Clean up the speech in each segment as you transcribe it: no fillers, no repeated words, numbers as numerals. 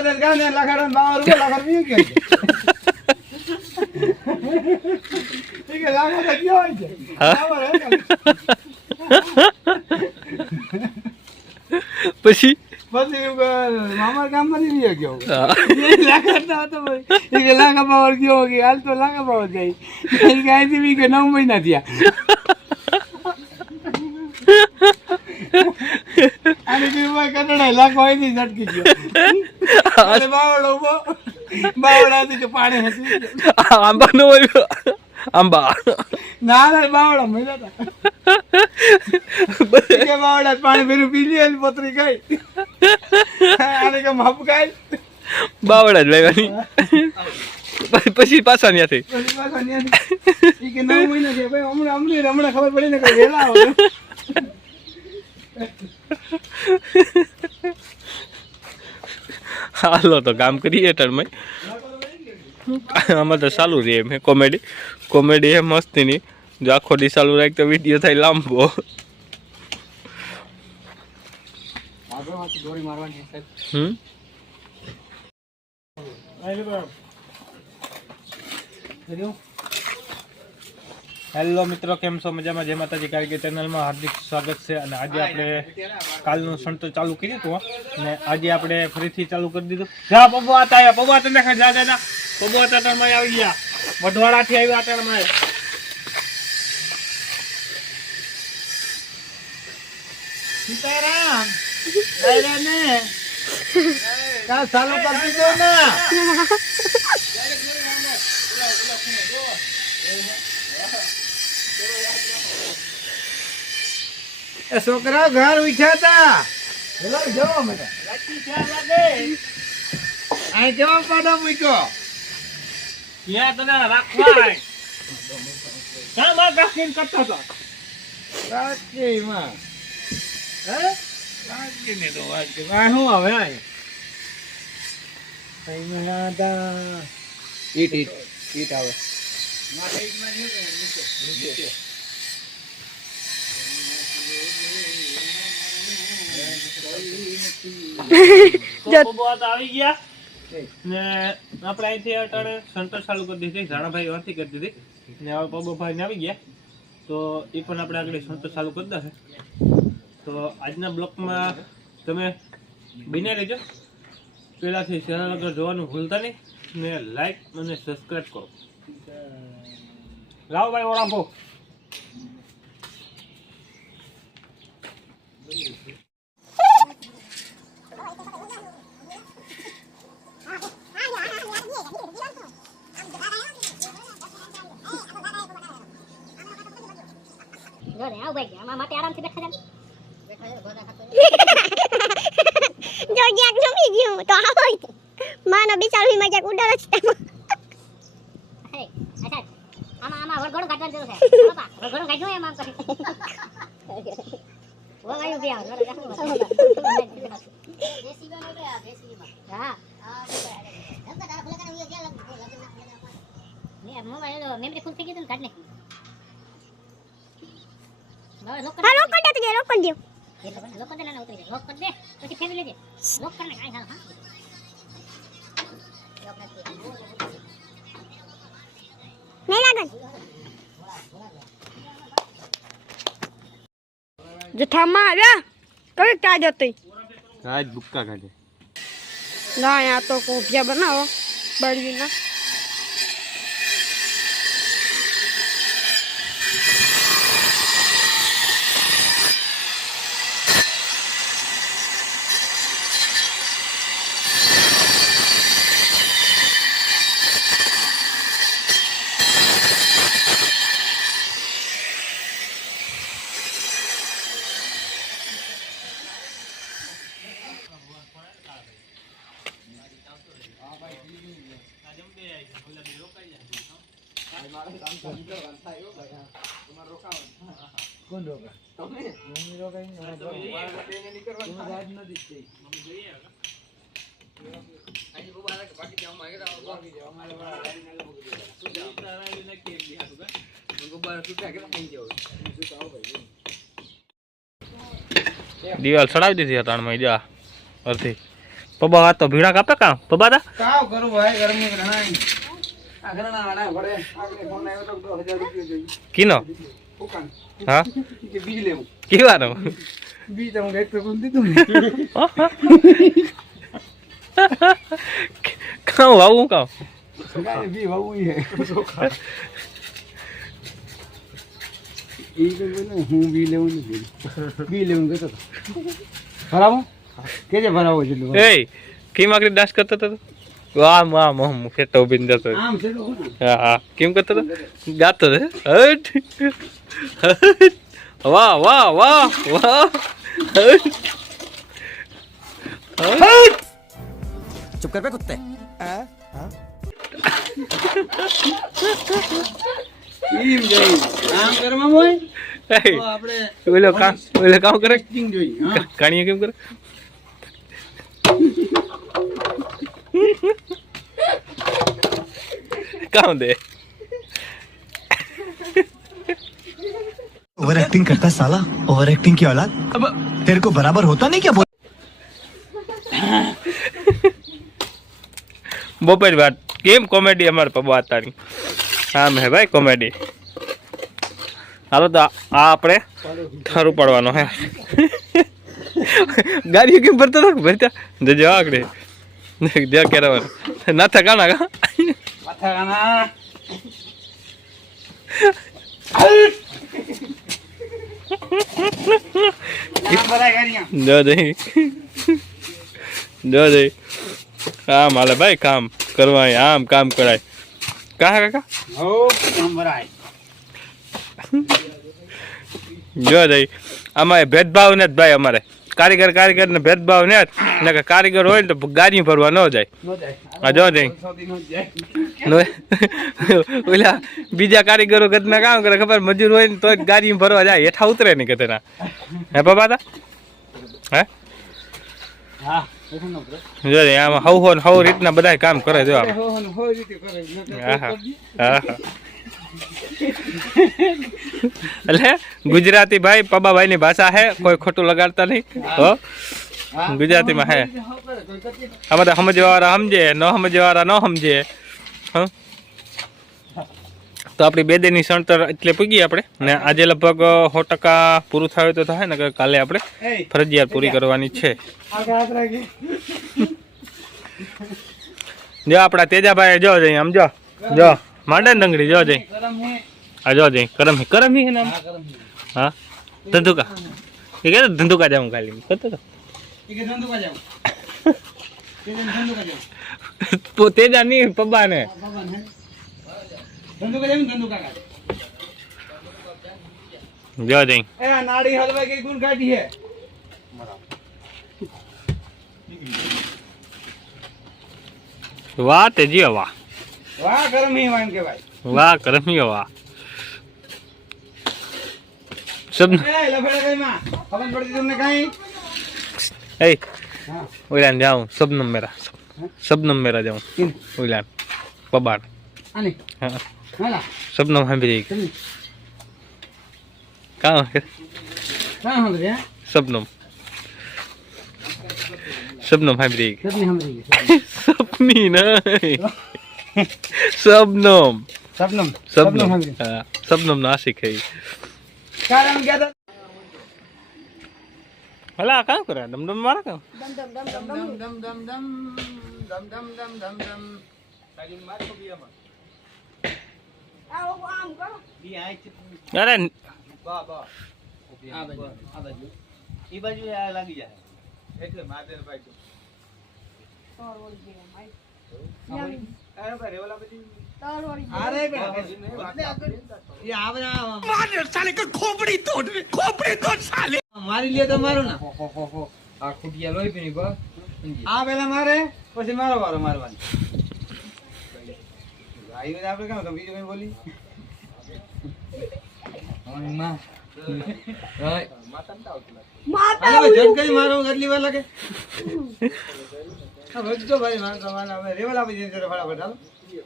કદાચ ગાને લગાડન બાવર રૂપિયા લગાડ પીયું કે ઠીક છે લાગો તો કયો હોય છે બાવર હે પછી મામા ગામમાં નહીં ગયો લાગતા હતો એ લાગા બાવર ગયો કે હાલ તો લાગા બાવર ગઈ ગાયથી કે 9 મહિના થયા આને કેવા કટડા લાખો આવી ઝટકી ગયો અરે બાવળો બાવળાથી કે પાણી હતી આંબા નો આંબા ના ના બાવળો મહિના કે બાવળા પાણી ભેરું પી લે પતરી ગઈ આને કે માપ ગઈ બાવળા જ લેવાની પછી પાછા ન્યાથી ઈ કે 9 મહિના છે ભાઈ હમણાં ખબર પડી ને કે વેલા આવો હાલો તો કામ કરીએ ટર્મ આમાં તો ચાલુ રહે એમ કોમેડી એ મસ્તીની જો આખો દી ચાલુ રાખ તો વિડીયો થાય લાંબો હેલો મિત્રો, કેમ છો? મજામાં? જય માતાજી કારીગર ચેનલમાં હાર્દિક સ્વાગત છે. અને આજે આપણે કાલનું સંતો ચાલુ કર્યું હતું અને આજે આપણે ફરીથી ચાલુ કરી દીધું. જા પબો આતા પબો તને જા જા પબો આટામાં આવી ગયા, વઢવાડાથી આવ્યા આટામાં. સીતારામ ને કા ચાલુ કરી દીધો ના છોકરા ઘર ઉઠ્યા હતા જવા મને અહીં કેવા પાડો મૂક્યો ત્યાં તને રાખવા કામ આ કાકીન કરતા હતા કાકીમાં હે કાકીને તો વાત કે હું હવે અહીં મનાદા ઈટ આવે આવી ગયા ને આપણે અહીંથી અટાણે સંતોષ ચાલુ કરી દીધી, રાણાભાઈ વાંથી કરી દીધી ને હવે પબોભાઈ ને આવી ગયા તો એ પણ આપણે આગળ સંતોષ ચાલુ કરી દેશે. તો આજના બ્લોકમાં તમે બને રહેજો, પહેલાથી ચેનલ આગળ જોવાનું ભૂલતા નહીં ને લાઈક અને સબસ્ક્રાઈબ કરો. લાવો ભાઈ ઓળાંભો. જો જ્યાં જમી ગયું તો આવો માનો બિચારો મજાક ઉડાડે છે. હે અચ્છા આમાં વળગોડું કાઢવાનું જરૂર છે બાપા, વળગોડું કાઢ્યું એમ આમ કરી વો આયું બી આવ દેશી બનો રે આ દેશીમાં હા ધંધા તારા ભલે કરે ગયા લગ ને મોબાઈલ મેમરી ફૂલ થઈ ગઈ તો કાઢ ને લોક કરી દે લોક કરી દે ये तो लोक दे ना उतरी लोक कर दे પછી ફેરવી લેજે લોક કરને કાઈ હાલ હા લોક નથી નહીં લાગન જઠામાં આવ્યા કઈ તાજ હતી આજ બુક્કા કાઢે ના આ તો કોફિયા બનાવો બળીના કોણ રોકા તમે મમ્મી રોકા નહીં તમે રાજ નથી થઈ મમ્મી જોઈએ આજે બુબારા કે બાકી જાવ માંગે તો બાકી જાવ અમારે વાળા ગાડી ના લોકો શું જાવ તારા એને કેમ દી હાતું કે બુબારા સુટા કે થઈ જાવ શું આવો ભાઈ દિવાલ ચડાવી દીધી તાણમાં જા અરથી પબા વાત તો ભીડા કાપે કામ પબા તા કાવ કરું ભાઈ ગરમી ઘણા આ ઘણા વાળા પડે આગળ ફોન આવ્યો તો 1000 રૂપિયા જોઈએ કીનો ફૂકાન હા કે બીજ લેવું કેવાનો બીજ હું એક તો કોણ દીધું ને કામ વાવું કામ ગાય બી વાવું હે ઈ તો બોલે હું બી લેવું ને બી લેવું કહેતો ભરાવો કેજે ભરાવો જેટલું એ કી માકડી ડાન્સ કરતો તો વાહ વાહ મોહ ખેતો ઉભીને જતો આમ છે તો હા હા કેમ કરતો તો ગાતો રે હટ હટ વાહ વાહ વાહ વાહ હટ હટ चुप कर बे कुत्ते ઈમ જઈ આમ કરવા મોય એ તો આપણે ઓલો કામ કરે એક્ટિંગ જોઈ હા કાણીઓ કેમ કરે કામ દે ओवर एक्टिंग करता साला ओवर एक्टिंग की औलाद अब तेरे को बराबर होता नहीं क्या બપોર વાત કેમ કોમેડી અમારે પબો આતાની આમ હે ભાઈ કોમેડી હાલો તો આ આપણે થારું પડવાનો હે ગાડીઓ કેમ ભરતો હતો ભરતા જજો આગળ જો કેરવાનું ના થકાણા કા માથા ગાના ના ભરાય ગાડીਆਂ જો જઈ કામ હાલે ભાઈ કામ કરવાય આમ કામ કરાય કા કાકા હો કામ ભરાય જો જઈ આમાં ભેદભાવ ને જ ભાઈ અમારે કારીગર ને ભેદભાવ ને જ કે કારીગર હોય ને તો ગાડી ભરવા ન જાય હા જો જઈ ઓલા બીજા કારીગરો ઘરના કામ કરે ખબર મજૂર હોય ને તો ગાડી ભરવા જાય હેઠા ઉતરે નહીં કે તેના હે પપ્પા તા હે હા જો આમાં હવ રીતના બધા કામ કરે જો આમ હો રીતે કરે હા હા એટલે ગુજરાતી ભાઈ પબાભાઈ ની ભાષા હે કોઈ ખોટું લગાડતા નહીં હો ગુજરાતીમાં હે આમાં તો સમજવાવાળા સમજે ન સમજવાવાળા ન સમજે હા તો આપણી બેદેની સણતર એટલે પૂગી આપણે ને આજે લગભગ 100% પૂરું થયું તો થાય ને કે કાલે આપણે ફરજિયાત પૂરી કરવાની છે જો આપણા તેજાભાઈ જો જઈ આમ જો માંડે ડંગળી જો જઈ આ જો જઈ કરમ હી હે નામ હા ધંધુકા એ કે ધંધુકા જાઉં ખાલી કરતો તો તેજા ની પબ્બા ને જો જઈ નાડી હલવા કે ગુણ કાઢી હે વાહ તેજી વાહ વાહ ગરમ હી વાન કે ભાઈ વાહ કરમી વાહ સબ એ લફડા કઈ માં ખબર પડતી તમને કઈ એ ઓલાન જાઉં સબનમ મેરા જાઉં ઓલાન પબાર આની હા હાલા સબનમ સાંભળી કામ હા હમરે સબનમ સાંભળી સબની હમરી સપની નહીં શબનમ સબનમ હા શબનમ નાસિક હે કારણ કે હલા કામ કરે દમ મારા કામ દમ સાગીન માર કો બીયામાં આમ કરો બી આઈ છે અરે બા આ બાજુ ઈ બાજુ આ લાગી જાય એટલે માથે ભાઈ તો અરે ભાઈ રેવલા પછી અરે ये आवरा मार साले का खोपड़ी तोड़ साले मारी लिया तो मारो ना आ खुदिया लोई पे नहीं बा आ पहला मारे પછી મારો વારો મારવાની ભાઈ ને આપણે કામ બીજું કઈ બોલી ઓય માં ઓય માતા અરે ઝટકાઈ મારો કેટલી વાર લાગે આ વજજો ભાઈ માર તમારા હવે રેવલા પછી જરા ફટાફટ હાલો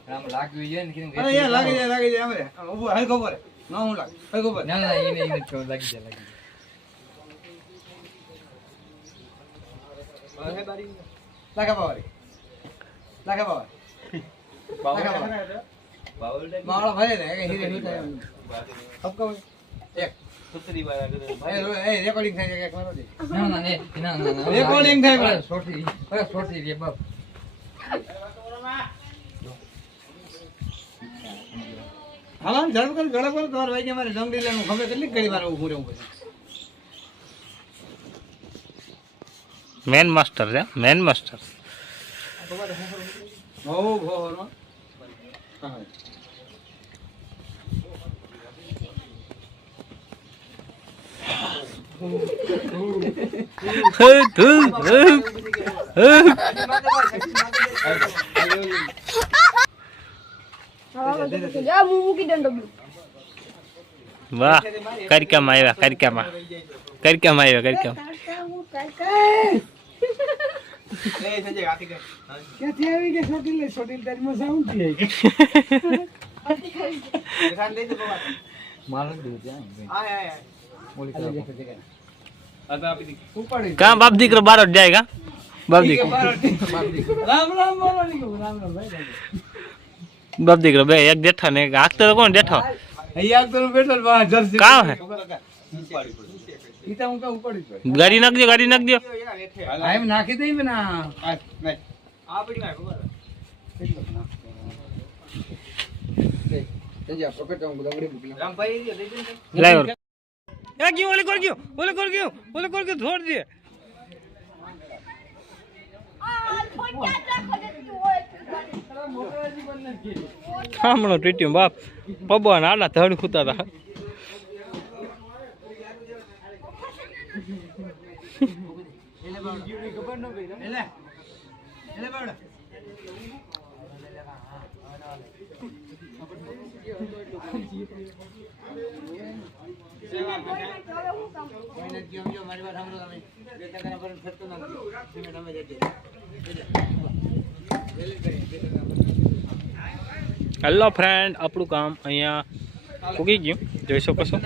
આમ લાગવી જોઈએ ને કે અરે યાર લાગી જાય આમ રે ઊભો હલકો પર ન હું લાગ હલકો પર ના એને તો લાગી જાય લાખા બાવારી લાખા બાવા બાવળ ભરે ને હીરે હીરે આપકો એક રેકોર્ડિંગ થાય છે એક મારો દે ના રેકોર્ડિંગ થાય બસ છોટી રે બાપ હાલાન ઝડપ કર તમારે ભાઈ અમારે ડંગડી લેવાનું ખબર કેટલી ઘડી વાર ઊભું રહેવું પછી મેન માસ્ટર છે મેન માસ્ટર હો હો નો હા વાહ કરકામાં આવ્યા કરકામાં ક્યાંથી આવી કે છોટી તારીમાં સાઉન્ડ થી कहाँ बाप दीकरो बारह जाएगा बाप दीकरो राम राम बोलो नहीं राम राम भाई बाप दीकरो बे एक जेठा ने आग तो कौन जेठो यार तो बेटल बा जर्सी कहाँ है इता उनका ऊपर ही गाड़ी नक दियो आए नाखी दई बना नहीं आ पड़ी ना जा पकड़ जाऊं दंगड़ी बुकला राम भाई दे दे ड्राइवर या क्यों ओले कर छोड़ दिए हमनो टीटी बाप पब्बा नाला धड़ खुता था हेलो फ्रेंड આપણું કામ અહીંયા પૂગી ગયું જોઈ શકો છો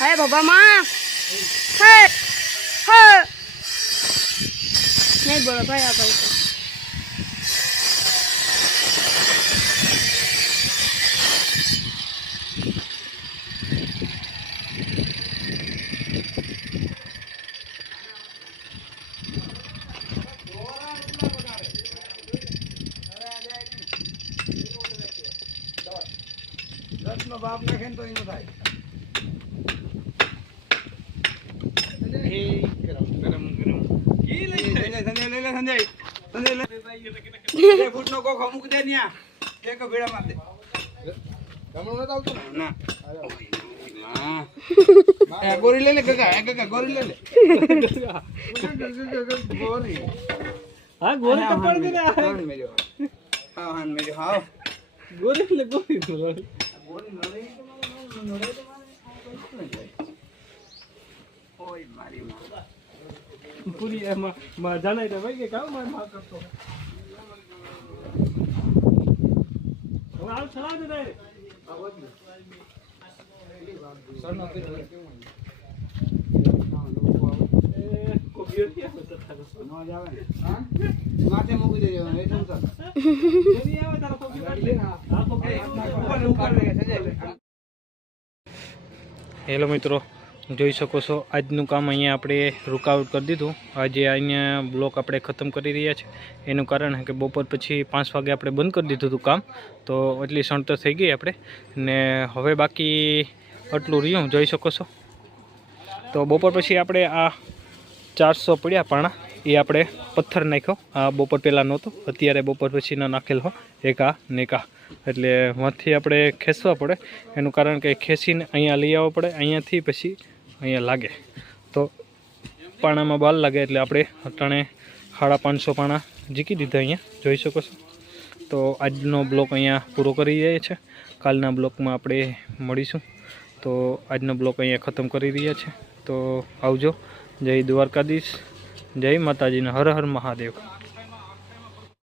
Hai Baba Ma. Hai. Hai. नहीं बोलो भाई आप ऐसे बाप ना खेन तो इन बताए संजय फूट नो कोखो मुक दे न्या एक भेड़ा मार दे गमलो न आवतो ना हां गोरी ले ले काका गोरी ले ले गोरी हां गोरी तो पड़ गया हां मेरे हां मेरे हां गोरी ले गोरी ओए मारी मां पूरी मां जाना है भाई के काम मां करतो आओ चला दे रे सर ना फिर को बियर नो जावे हां माथे मुकी दे ए तुम सर नहीं आवे तारा को बियर ले हां को ऊपर ले संजय હેલો મિત્રો જોઈ શકો છો આજનું કામ અહીંયા આપણે રૂકાવટ કરી દીધું આજે અહીંયા બ્લોક આપણે ખતમ કરી રહ્યા છે એનું કારણ છે કે બપોર પછી 5 વાગે આપણે બંધ કરી દીધું હતું કામ તો એટલી સણતર થઈ ગઈ આપણે ને હવે બાકી આટલું રહ્યું જોઈ શકો છો તો બપોર પછી આપણે આ 400 પડ્યા પાણા એ આપણે પથ્થર નાખ્યો આ બપોર પહેલાં નહોતો અત્યારે બપોર પછીનો નાખેલ હો એક આ ને એક આ એટલે વાંથી આપણે ખેંચવા પડે એનું કારણ કે ખેંચીને અહીંયા લઈ આવવા પડે અહીંયાથી પછી અહીંયા લાગે તો પાણામાં બાલ લાગે એટલે આપણે અટાણે 550 પાણા જીકી દીધા અહીંયા જોઈ શકો છો તો આજનો બ્લોગ અહીંયા પૂરો કરી રહ્યા છે. કાલના બ્લોગમાં આપણે મળીશું. તો આજનો બ્લોગ અહીંયા ખતમ કરી રહ્યા છે. તો આવજો. જય દ્વારકાધીશ, જય માતાજીને, હર હર મહાદેવ.